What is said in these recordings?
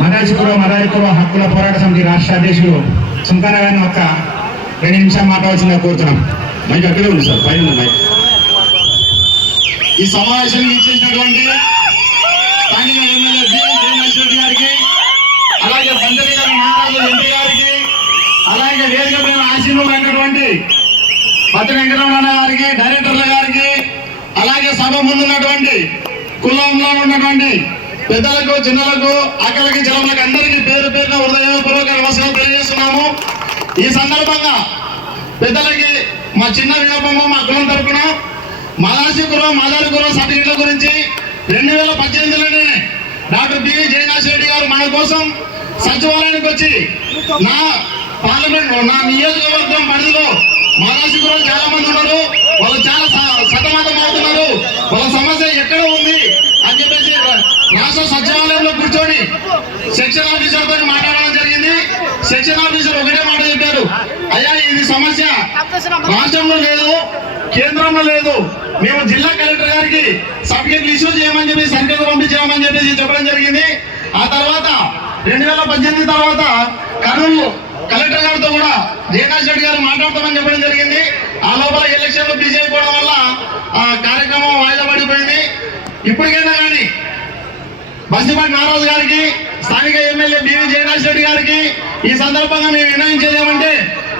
మదారిపురం హక్కుల పోరాట సమితి రాష్ట్ర అధ్యక్షులు సుంకన్న గారిని ఒక 2 నిమిషాలు మాట్లాడాల్సిందిగా కోరుతున్నాం. మైక్ అక్కడే ఉంది సార్, పైన ఉంది మైక్. ఈ సమావేశానికి ఇచ్చేసినటువంటి స్థానిక ఎమ్మెల్యే బి జయనాథ్ రెడ్డి గారికి, అలాగే పంచనీయ మహారాజు ఎంపీ గారికి, అలాగే వేదిక పైన ఆశీనులైనటువంటి పత్తి వెంకటరమణ గారికి, డైరెక్టర్ల గారికి, అలాగే సభ ముందున్నటువంటి కులంలో ఉన్నటువంటి పెద్దలకు, చిన్నలకు, అక్కలకి, జలములకు అందరికీ పేరు పేరున హృదయపూర్వక నమస్కారం తెలియజేస్తున్నాము. ఈ సందర్భంగా పెద్దలకి మా చిన్న విన్నపము, మా కులం తరఫున మాదారిపురం సర్టిఫికెట్ల గురించి 2018లోనే డాక్టర్ బి జయనాథ్ రెడ్డి గారు మన కోసం సచివాలయానికి వచ్చి నా నియోజకవర్గం పరిధిలో మాదారిపురం చాలా మంది ఉన్నారు, వాళ్ళు చాలా సతమతం అవుతున్నారు, వాళ్ళ సమస్య ఎక్కడ ఉంది అని చెప్పేసి రాష్ట్ర సచివాలయంలో కూర్చొని సెక్షన్ ఆఫీసర్ తో మాట్లాడడం జరిగింది. సెక్షన్ ఆఫీసర్ ఒకటే మాట చెప్పారు, అయ్యా ఇది సమస్య రాష్ట్రంలో లేదు, కేంద్రంలో లేదు, మేము జిల్లా కలెక్టర్ గారికి సర్టిఫికెట్లు ఇష్యూ చేయమని చెప్పి సర్టిఫికెట్ పంపించామని చెప్పేసి చెప్పడం జరిగింది. ఆ తర్వాత 2018 తర్వాత కర్నూలు కలెక్టర్ గారితో కూడా జయనాథ్ రెడ్డి గారు మాట్లాడతామని చెప్పడం జరిగింది. ఆ లోపల ఎలక్షన్ లో బిజీ అయిపోవడం వల్ల ఆ కార్యక్రమం వాయిదా పడిపోయింది. ఇప్పటికైనా కానీ బస్తిపాటి నారాజు గారికి, స్థానిక ఎమ్మెల్యే బివి జయనాథ్ రెడ్డి గారికి ఈ సందర్భంగా మేము నిర్ణయించేది ఏమంటే,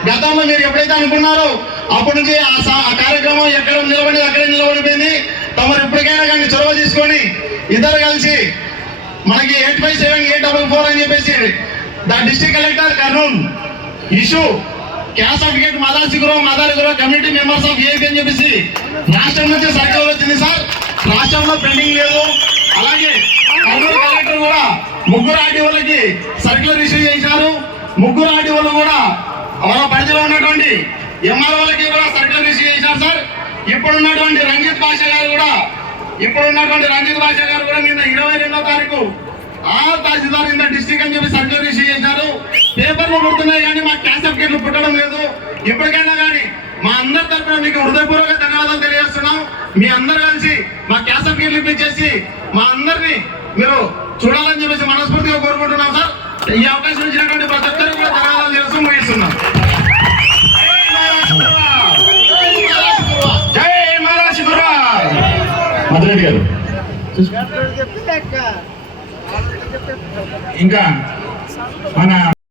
గతంలో మీరు ఎప్పుడైతే అనుకున్నారో అప్పటి నుంచి ఆ కార్యక్రమం ఎక్కడ నిలబడి అక్కడే నిలబడిపోయింది. తమరు ఇప్పటికైనా కానీ చొరవ తీసుకొని ఇద్దరు కలిసి మనకి 857844 అని చెప్పేసి the district collector Kurnool issue caste certificate Madaripuram committee members of AP అని చెప్పేసి రాష్ట్రం నుంచి సర్క్యులర్ వచ్చింది సార్. రాష్ట్రంలో పెండింగ్ లేదు. అలాగే కర్నూలు కలెక్టర్ కూడా 3 ఆర్డీఓలకి సర్క్యులర్ ఇష్యూ చేశారు. 3 ఆర్డీఓలు కూడా వాళ్ళ పరిధిలో ఉన్నటువంటి ఎంఆర్ఓలకి కూడా సర్క్యులర్ ఇష్యూ చేశారు సార్. ఇప్పుడున్నటువంటి రంజిత్ భాష గారు కూడా నిన్న 22వ తారీఖు తహసీల్దార్ ఇంత డిస్ట్రిక్ట్ అని చెప్పి సర్క్యులర్ ఇష్యూ చేశారు. పేపర్లు పుడుతున్నాయి కానీ మా క్యాస్ట్ సర్టిఫికేట్లు పుట్టడం లేదు. ఎప్పటికైనా కానీ మా అందరి తరఫున మీకు హృదయపూర్వక ధన్యవాదాలు తెలియజేస్తున్నాం. మీ అందరు కలిసి మా క్యాస్ట్ సర్టిఫికేట్లు ఇప్పించేసి మా అందరినీ మీరు చూడాలని చెప్పేసి మనస్ఫూర్తిగా కోరుకుంటున్నాం సార్. ఈ అవకాశం ఇచ్చినటువంటి ప్రతి ఒక్కరికి కూడా ధన్యవాదాలు తెలుస్తూ ముగిస్తున్నాం. జై మాదారిపురం. మధురెడ్డి గారు ఇంకా మన